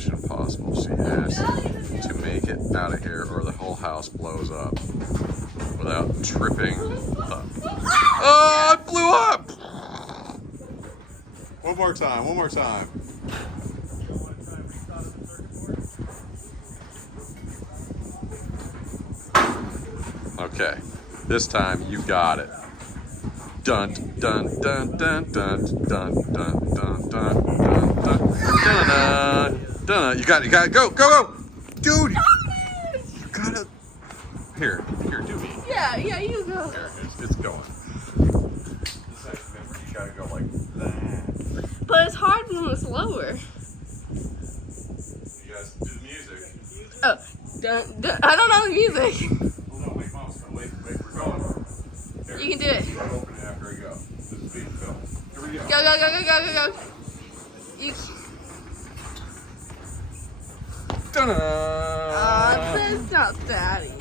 Mission Impossible. She has to make it out of here or the whole house blows up without tripping up. Oh, it blew up! One more time, one more time. Okay, this time you got it. Dun dun dun dun dun dun dun dun dun dun dun dun. You got it, go, dude. You gotta. Here, do me. Yeah, you go. Here, it's going. You gotta go like that. But it's hard when it's lower. You guys do the music. Oh, dun. I don't know the music. Well, no, wait, Mom, wait, we're going. Here. You can do it. I'll open it after I go. This is being filmed. Here we go. Go. You. Dun-dun. That's not Daddy.